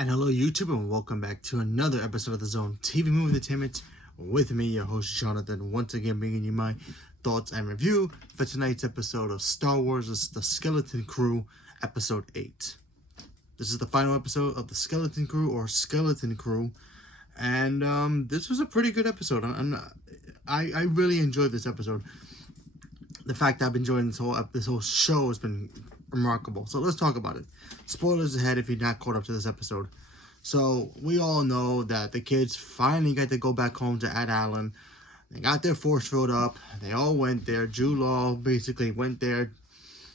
And hello YouTube, and welcome back to another episode of the Zone TV Movie Entertainment with me, your host Jonathan, once again bringing you my thoughts and review for tonight's episode of Star Wars The Skeleton Crew, Episode 8. This is the final episode of the Skeleton Crew, or Skeleton Crew, and this was a pretty good episode. I really enjoyed this episode. The fact that I've been enjoying this whole show has been remarkable. So let's talk about it. Spoilers ahead if you're not caught up to this episode. So we all know that the kids finally got to go back home to AdAllen. They got their force field up. They all went there. Jude Law basically went there,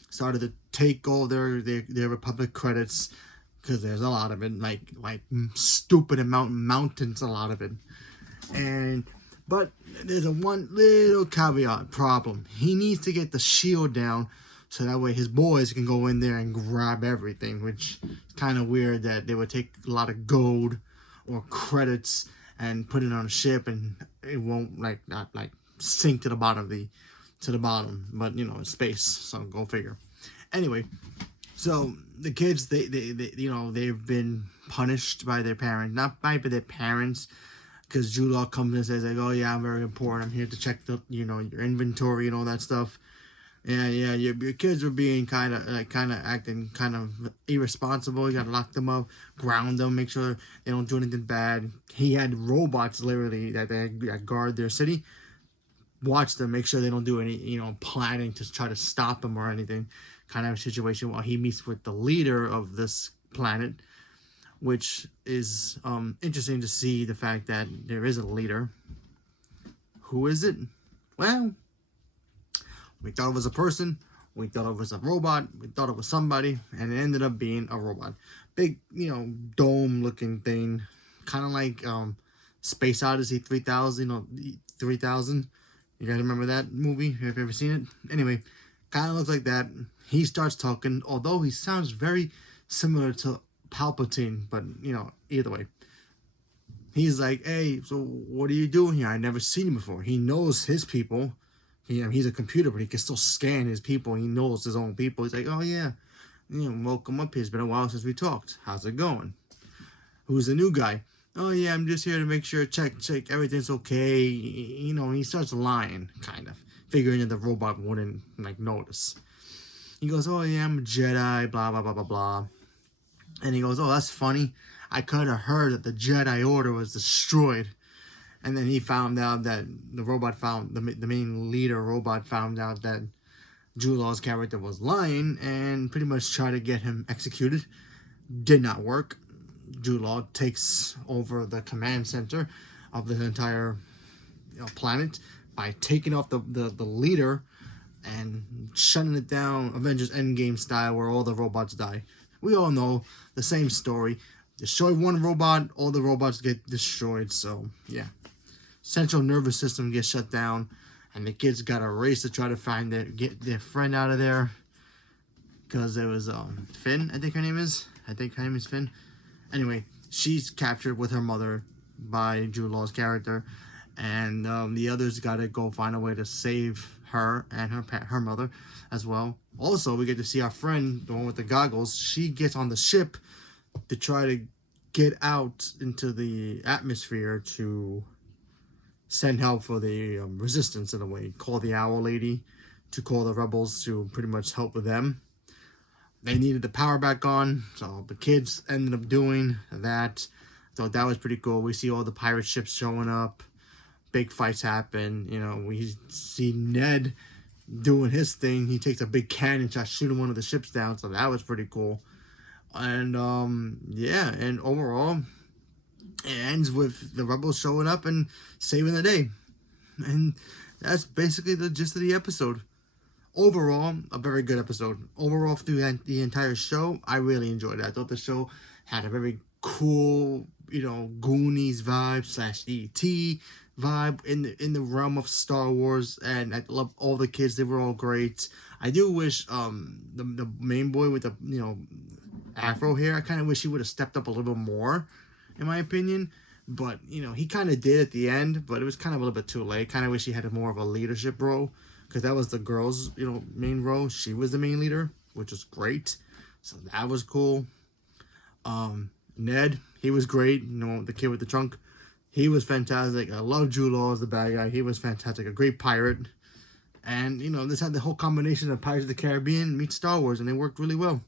started to take all their Republic credits, because there's a lot of it, like stupid mountains, a lot of it. But there's a one little caveat problem. He needs to get the shield down so that way his boys can go in there and grab everything, which is kind of weird that they would take a lot of gold or credits and put it on a ship and it won't not sink to the bottom but it's space, so go figure. Anyway, so the kids, they've been punished by their parents, not by their parents, because Jude Law comes and says like, oh yeah, I'm very important, I'm here to check the your inventory and all that stuff. Yeah, your kids were being kind of acting kind of irresponsible. You gotta lock them up, ground them, make sure they don't do anything bad. He had robots literally that guard their city, watch them, make sure they don't do any planning to try to stop them or anything. Kind of a situation while he meets with the leader of this planet, which is interesting to see the fact that there is a leader. Who is it? Well, we thought it was a person, we thought it was a robot, we thought it was somebody, and it ended up being a robot. Big, dome-looking thing, kind of like Space Odyssey 3000. You guys remember that movie? Have you ever seen it? Anyway, kind of looks like that. He starts talking, although he sounds very similar to Palpatine, but, either way. He's like, hey, so what are you doing here? I've never seen him before. He knows his people. He's a computer, but he can still scan his people. He knows his own people. He's like, oh yeah, welcome up here. It's been a while since we talked. How's it going? Who's the new guy? Oh yeah, I'm just here to make sure, check everything's okay. He starts lying, kind of, figuring that the robot wouldn't notice. He goes, oh yeah, I'm a Jedi, blah blah blah blah blah. And he goes, oh, that's funny. I could have heard that the Jedi Order was destroyed. And then he found out that the main leader robot found out that Jude Law's character was lying and pretty much tried to get him executed. Did not work. Jude Law takes over the command center of the entire planet by taking off the leader and shutting it down, Avengers Endgame style, where all the robots die. We all know the same story. Destroy one robot, all the robots get destroyed. So yeah. Central nervous system gets shut down, and the kids got a race to try to get their friend out of there, because there was Finn, I think her name is Finn. Anyway, she's captured with her mother by Jude Law's character, and the others got to go find a way to save her and her mother as well. Also, we get to see our friend, the one with the goggles. She gets on the ship to try to get out into the atmosphere to send help for the resistance, in a way. Call the Owl Lady to call the rebels to pretty much help with them. They needed the power back on, so the kids ended up doing that. So that was pretty cool. We see all the pirate ships showing up. Big fights happen. We see Ned doing his thing. He takes a big cannon, tries shooting one of the ships down, so that was pretty cool. And and overall, it ends with the rebels showing up and saving the day. And that's basically the gist of the episode. Overall, a very good episode. Overall, through the entire show, I really enjoyed it. I thought the show had a very cool, Goonies vibe / E.T. vibe in the realm of Star Wars. And I love all the kids. They were all great. I do wish the main boy with the, afro hair, I kind of wish he would have stepped up a little bit more, in my opinion. But, he kind of did at the end, but it was kind of a little bit too late. Kind of wish he had more of a leadership role, because that was the girl's, main role. She was the main leader, which was great. So that was cool. Ned, he was great. You know, the kid with the trunk. He was fantastic. I love Jude Law as the bad guy. He was fantastic. A great pirate. And, you know, this had the whole combination of Pirates of the Caribbean meets Star Wars, and it worked really well.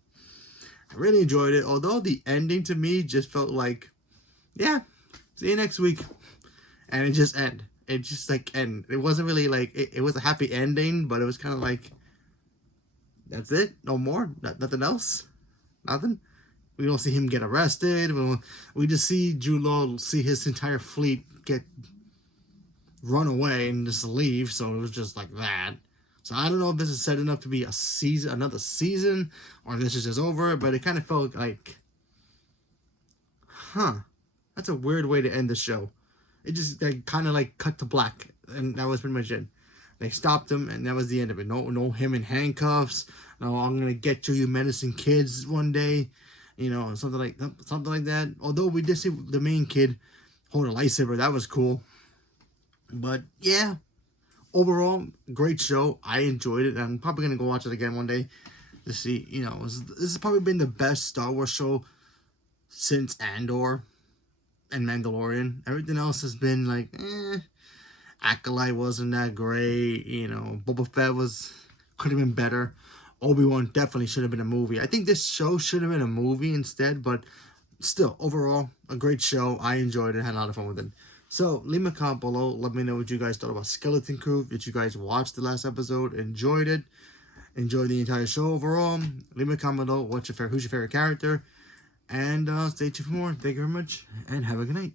I really enjoyed it, although the ending to me just felt like, yeah, see you next week. And it just ended. It just, like, end. It wasn't really, like, it was a happy ending, but it was kind of like, that's it? No more? Nothing else? Nothing? We don't see him get arrested. We just see Jude Law see his entire fleet get run away and just leave. So it was just like that. So I don't know if this is setting up to be another season, or this is just over. But it kind of felt like, that's a weird way to end the show. It just kind of like cut to black, and that was pretty much it. They stopped him, and that was the end of it. No him in handcuffs. No, I'm gonna get you menacing kids one day. You know, something like that. Although we did see the main kid hold a lightsaber, that was cool. But yeah, overall, great show. I enjoyed it. I'm probably gonna go watch it again one day to see. You know, this has probably been the best Star Wars show since Andor and Mandalorian. Everything else has been like, Acolyte wasn't that great. You know, Boba Fett could have been better. Obi-Wan definitely should have been a movie. I think this show should have been a movie instead, but still, overall, a great show. I enjoyed it, had a lot of fun with it. So, leave me a comment below. Let me know what you guys thought about Skeleton Crew. Did you guys watch the last episode? Enjoyed it? Enjoyed the entire show overall? Leave me a comment below. Who's your favorite character? And stay tuned for more. Thank you very much, and have a good night.